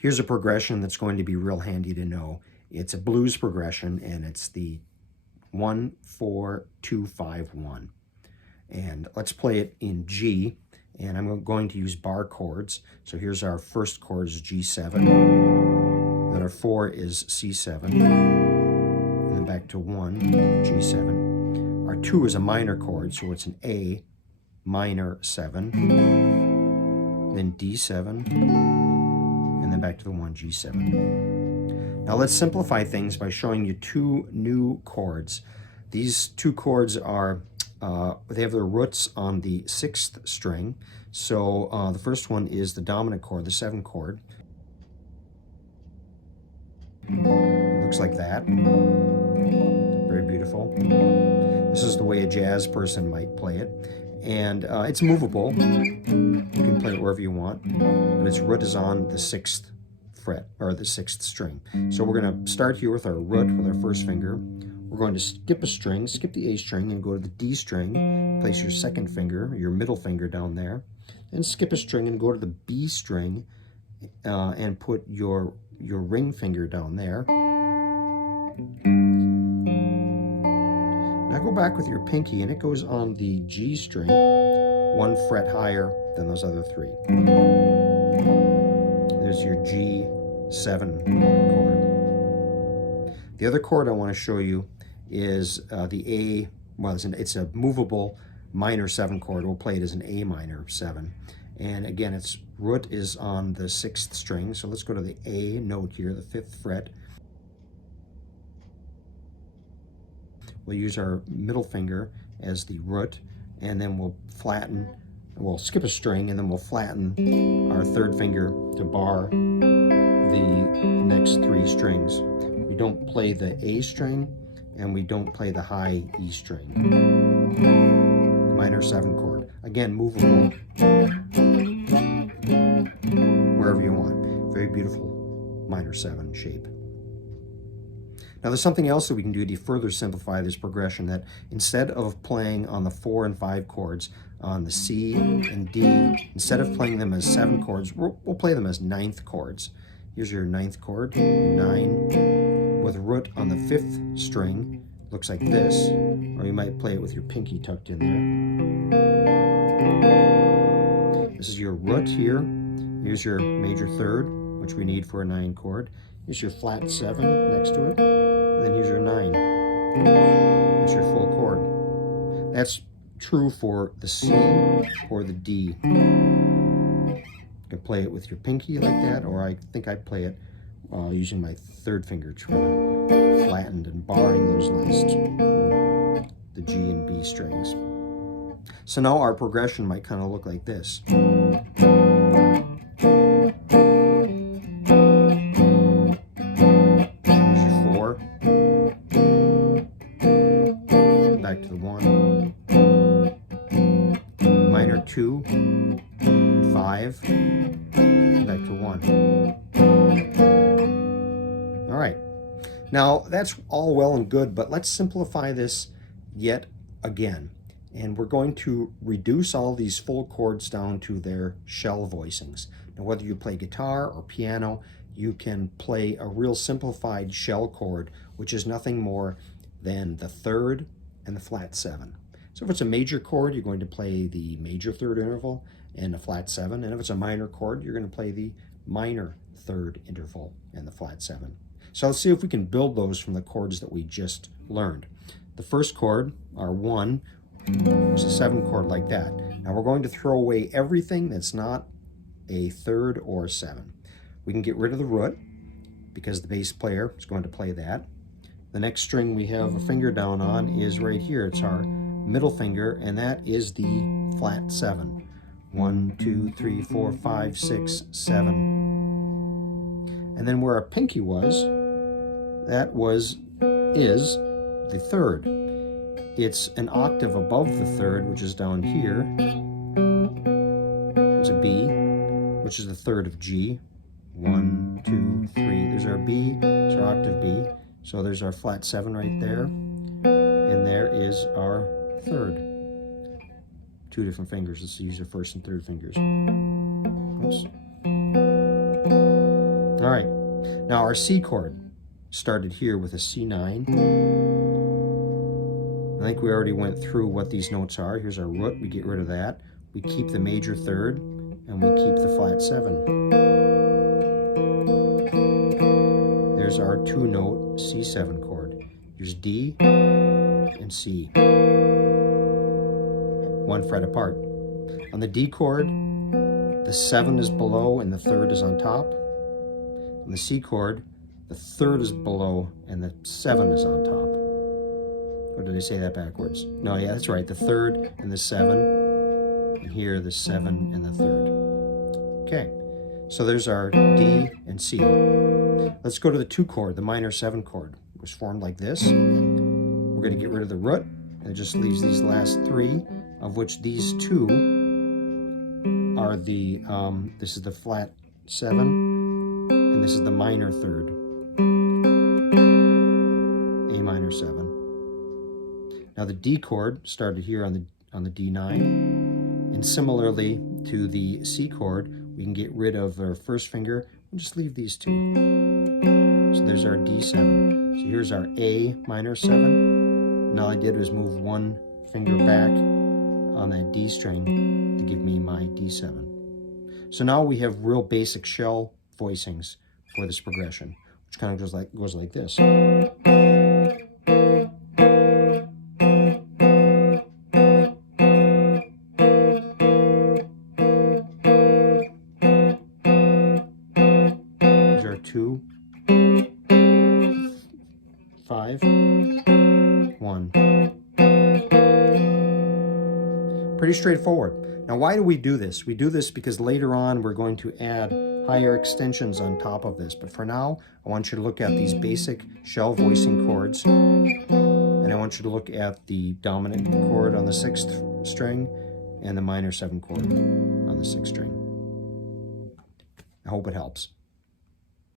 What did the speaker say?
Here's a progression that's going to be real handy to know. It's a blues progression, and it's the 1, 4, 2, 5, 1. And let's play it in G, and I'm going to use bar chords. So here's our first chord is G7, then our 4 is C7, and then back to 1, G7. Our 2 is a minor chord, so it's an A minor 7, then D7, and then back to the 1, G7. Now let's simplify things by showing you two new chords. These two chords are, they have their roots on the 6th string. So the first one is the dominant chord, the 7 chord. It looks like that. Very beautiful. This is the way a jazz person might play it. And it's movable. You can play it wherever you want, but its root is on the 6th fret, or the 6th string. So we're going to start here with our root with our first finger. We're going to skip a string, skip the A string, and go to the D string. Place your second finger, your middle finger down there, and skip a string and go to the B string, and put your ring finger down there. Now go back with your pinky, and it goes on the G string, 1 fret higher than those other 3. There's your G7 chord. The other chord I want to show you is the A, well, it's a movable minor 7 chord. We'll play it as an A minor 7. And again, its root is on the 6th string. So let's go to the A note here, the 5th fret. We'll use our middle finger as the root, and then we'll skip a string, and then we'll flatten our third finger to bar the next 3 strings. We don't play the A string, and we don't play the high E string. Minor 7 chord. Again, movable wherever you want. Very beautiful minor 7 shape. Now there's something else that we can do to further simplify this progression, that instead of playing on the 4 and 5 chords on the C and D, instead of playing them as 7 chords, we'll play them as 9th chords. Here's your 9th chord, 9, with a root on the 5th string, looks like this, or you might play it with your pinky tucked in there. This is your root here. Here's your major 3rd, which we need for a 9 chord. Here's your flat 7 next to it, and then here's your 9. That's your full chord. That's true for the C or the D. You can play it with your pinky like that, or I think I'd play it using my 3rd finger, trying to flattened and barring those last, the G and B strings. So now our progression might kind of look like this. Back to the 1, minor 2, 5, back to 1. All right, now that's all well and good, but let's simplify this yet again. And we're going to reduce all these full chords down to their shell voicings. Now, whether you play guitar or piano, you can play a real simplified shell chord, which is nothing more than the 3rd and the flat 7. So if it's a major chord, you're going to play the major 3rd interval and the flat 7. And if it's a minor chord, you're going to play the minor 3rd interval and the flat 7. So let's see if we can build those from the chords that we just learned. The first chord, our 1, was a 7 chord like that. Now we're going to throw away everything that's not a 3rd or a 7. We can get rid of the root because the bass player is going to play that. The next string we have a finger down on is right here. It's our middle finger, and that is the flat 7. 1, 2, 3, 4, 5, 6, 7. And then where our pinky was, that is the 3rd. It's an octave above the 3rd, which is down here. It's a B, which is the 3rd of G. 1, 2, 3. There's our B, there's our octave B. So there's our flat 7 right there. And there is our 3rd. 2 different fingers. Let's use your 1st and 3rd fingers. Oops. Now our C chord started here with a C9. I think we already went through what these notes are. Here's our root, we get rid of that. We keep the major third, and we keep the flat 7. There's our 2-note C7 chord. Here's D and C, 1 fret apart. On the D chord, the 7 is below and the 3rd is on top. On the C chord, the 3rd is below and the 7 is on top. Or did I say that backwards? No, yeah, that's right. The 3rd and the 7, and here the 7 and the 3rd. Okay, so there's our D and C. Let's go to the 2 chord, the minor 7 chord. It was formed like this. We're going to get rid of the root, and it just leaves these last 3, of which these 2 are the, this is the flat 7, and this is the minor 3rd, A minor 7. Now the D chord started here on the D9, and similarly to the C chord, we can get rid of our first finger and just leave these 2. So there's our D7. So here's our A minor 7. And all I did was move 1 finger back on that D string to give me my D7. So now we have real basic shell voicings for this progression, which kind of goes like this. These are 2, 5, 1. Pretty straightforward. Now, why do we do this? We do this because later on we're going to add higher extensions on top of this. But for now, I want you to look at these basic shell voicing chords. And I want you to look at the dominant chord on the 6th string and the minor 7 chord on the 6th string. I hope it helps.